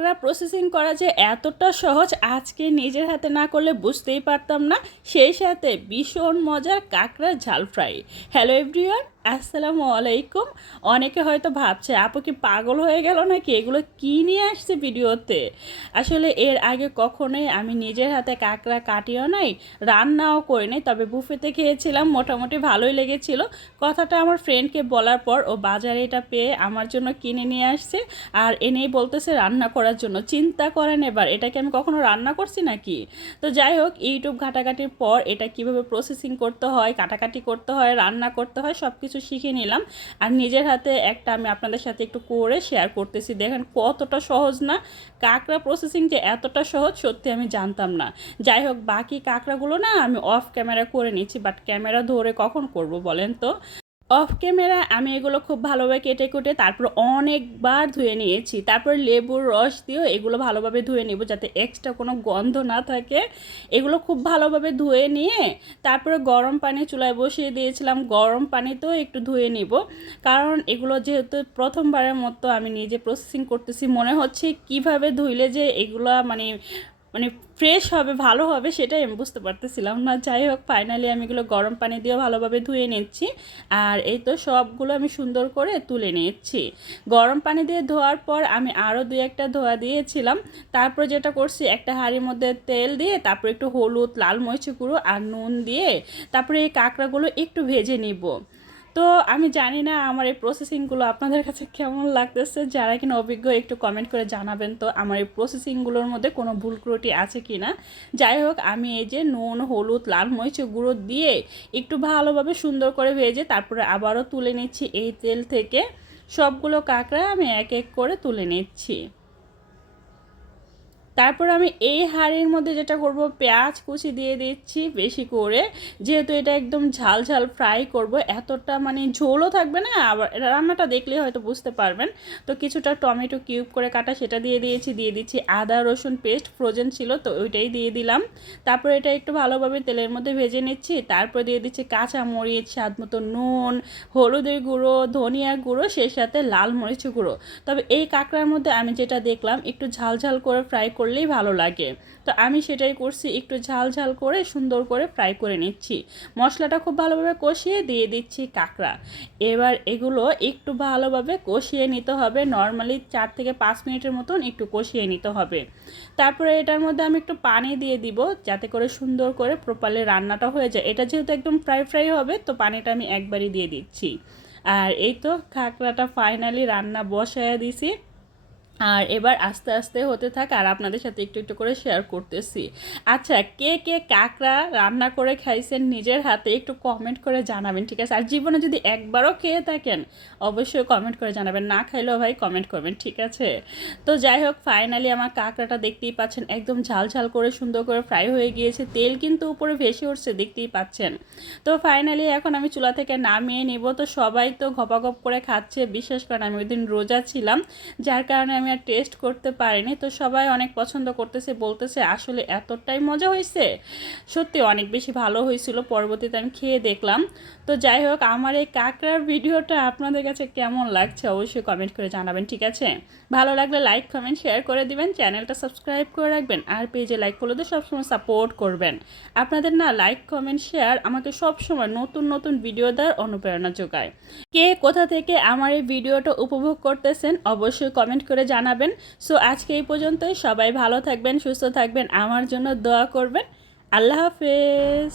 কাঁকড়া প্রসেসিং করা যে এতটা সহজ, আজকে নিজের হাতে না করলে বুঝতেই পারতাম না। সেই সাথে ভীষণ মজার কাঁকড়া ঝাল ফ্রাই হ্যালো এভরিওয়ান আসসালামু আলাইকুম। অনেকে হয়তো ভাবছে, আপু কি পাগল হয়ে গেল নাকি? এগুলো কী নিয়ে আসছে ভিডিওতে? আসলে এর আগে কখনোই আমি নিজের হাতে কাঁকড়া কাটিও নাই, রান্নাও করি নাই, তবে বুফেতে খেয়েছিলাম, মোটামুটি ভালোই লেগেছিল। কথাটা আমার ফ্রেন্ডকে বলার পর, ও বাজারে এটা পেয়ে আমার জন্য কিনে নিয়ে আসছে আর এনেই বলতেছে রান্না করার জন্য। চিন্তা করেন এবার এটাকে আমি কখনো রান্না করছি নাকি? তো যাই হোক ইউটিউব ঘাটাঘাটির পর এটা কীভাবে প্রসেসিং করতে হয়, কাটাকাটি করতে হয়, রান্না করতে হয় সব কিছু শিখে নিলাম। আর নিজের হাতে একটা আমি আপনাদের সাথে একটু করে শেয়ার করতেছি। দেখেন কতটা সহজ না? কাঁকড়া প্রসেসিং যে এতটা সহজ, সত্যি আমি জানতাম না। যাই হোক, বাকি কাঁকড়াগুলো না আমি অফ ক্যামেরা করে নিচ্ছি বাট ক্যামেরা ধরে কখন করব বলেন তো? অফ ক্যামেরা আমি এগুলো খুব ভালোভাবে কেটে কুটে তারপর অনেকবার ধুয়ে নিয়েছি। তারপর লেবুর রস দিয়েও এগুলো ভালোভাবে ধুয়ে নিব যাতে এক্সট্রা কোনো গন্ধ না থাকে। এগুলো খুব ভালোভাবে ধুয়ে নিয়ে তারপরে গরম পানি চুলায় বসিয়ে দিয়েছিলাম। গরম পানিতেও একটু ধুয়ে নিব। কারণ এগুলো যেহেতু প্রথমবারের মতো আমি নিজে প্রসেসিং করতেছি, মনে হচ্ছে কীভাবে ধুইলে যে এগুলো মানে মানে ফ্রেশ হবে, ভালো হবে সেটাই আমি বুঝতে পারতেছিলাম না। যাই হোক ফাইনালি আমি এগুলো গরম পানি দিয়েও ভালোভাবে ধুয়ে নিচ্ছি। আর এই তো সবগুলো আমি সুন্দর করে তুলে নিচ্ছি। গরম পানি দিয়ে ধোয়ার পর আমি আরও দুই একটা ধোয়া দিয়েছিলাম। তারপর যেটা করছি, একটা হাঁড়ির মধ্যে তেল দিয়ে, তারপর একটু হলুদ, লাল মরিচি গুঁড়ো আর নুন দিয়ে, তারপরে এই কাঁকড়াগুলো একটু ভেজে নিব। তো আমি জানি না আমার এই প্রসেসিংগুলো আপনাদের কাছে কেমন লাগতেছে? যারা কিনা অভিজ্ঞ, একটু কমেন্ট করে জানাবেন তো আমার এই প্রসেসিংগুলোর মধ্যে কোনো ভুল ক্রুটি আছে কি না যাই হোক, আমি এই যে নুন, হলুদ, লাল মরিচ গুঁড়ো দিয়ে একটু ভালোভাবে সুন্দর করে ভেজে তারপরে আবারও তুলে নিচ্ছি এই তেল থেকে। সবগুলো কাঁকড়া আমি এক এক করে তুলে নিচ্ছি। তারপর আমি এই হাঁড়ির মধ্যে যেটা করব, পেঁয়াজ কুচি দিয়ে দিচ্ছি বেশি করে। যেহেতু এটা একদম ঝাল ঝাল ফ্রাই করব, এতটা মানে ঝোলও থাকবে না, আবার রান্নাটা দেখলে হয়তো বুঝতে পারবেন। তো কিছুটা টমেটো কিউব করে কাটা সেটা দিয়ে দিয়েছি, দিয়ে দিচ্ছি আদা, রসুন পেস্ট ফ্রোজেন ছিল তো ওইটাই দিয়ে দিলাম। তারপর এটা একটু ভালোভাবে তেলের মধ্যে ভেজে নিচ্ছি, তারপর দিয়ে দিচ্ছি কাঁচা মরিচ স্বাদ মতো নুন, হলুদের গুঁড়ো, ধনিয়ার গুঁড়ো, সেই সাথে লাল মরিচ গুঁড়ো। তবে এই কাঁকড়ার মধ্যে আমি যেটা দেখলাম, একটু ঝাল ঝাল করে ফ্রাই করলেই ভালো লাগে। তো আমি সেটাই করছি, একটু ঝাল ঝাল করে সুন্দর করে ফ্রাই করে নিচ্ছি। মশলাটা খুব ভালোভাবে কষিয়ে দিয়ে দিচ্ছি কাঁকড়া। এবার এগুলো একটু ভালোভাবে কষিয়ে নিতে হবে। নর্মালি চার থেকে পাঁচ মিনিটের মতন একটু কষিয়ে নিতে হবে। তারপরে এটার মধ্যে আমি একটু পানি দিয়ে দিব, যাতে করে সুন্দর করে প্রপারলি রান্নাটা হয়ে যায়। এটা যেহেতু একদম ফ্রাই ফ্রাই হবে, তো পানিটা আমি একবারই দিয়ে দিচ্ছি। আর এই তো কাঁকড়াটা ফাইনালি রান্না বসায় দিছি। আর এবার আস্তে আস্তে হতে থাক আর আপনাদের সাথে একটু একটু করে শেয়ার করতেছি। আচ্ছা কে কে কাঁকড়া রান্না করে খাইছেন নিজের হাতে একটু কমেন্ট করে জানাবেন, ঠিক আছে? আর জীবনে যদি একবারও খেয়ে থাকেন, অবশ্যই কমেন্ট করে জানাবেন। না খাইলেও ভাই কমেন্ট করবেন, ঠিক আছে? তো যাই হোক ফাইনালি আমার কাঁকড়াটা দেখতেই পাচ্ছেন, একদম ঝাল ঝাল করে, সুন্দর করে ফ্রাই হয়ে গিয়েছে। তেল কিন্তু উপরে ভেসে উঠছে, দেখতেই পাচ্ছেন। তো ফাইনালি এখন আমি চুলা থেকে নামিয়ে নিব। তো সবাই তো ঘপাঘপ করে খাচ্ছে বিশেষ করে আমি ওই দিন রোজা ছিলাম, যার কারণে আমি আর টেস্ট করতে পারিনি। তো সবাই অনেক পছন্দ করতেছে, বলতেছে, আসলে এতটাই মজা হয়েছে? সত্যি অনেক বেশি ভালো হয়েছিল। পরবর্তীতে আমি খেয়ে দেখলাম। তো যাই হোক, আমার এই কাঁকড়ার ভিডিওটা আপনাদের কাছে কেমন লাগছে অবশ্যই কমেন্ট করে জানাবেন, ঠিক আছে? ভালো লাগলে লাইক কমেন্ট শেয়ার করে দিবেন, চ্যানেলটা সাবস্ক্রাইব করে রাখবেন, আর পেজে লাইক করলে তো সবসময় সাপোর্ট করবেন। আপনাদের না লাইক কমেন্ট শেয়ার আমাকে সবসময় নতুন নতুন ভিডিও দেওয়ার অনুপ্রেরণা যোগায়। কে কোথা থেকে আমার এই ভিডিওটা উপভোগ করতেছেন, অবশ্যই কমেন্ট করে জানাবেন। সো আজকে এই পর্যন্তই। সবাই ভালো থাকবেন, সুস্থ থাকবেন। আমার জন্য দোয়া করবেন। আল্লাহ হাফেজ।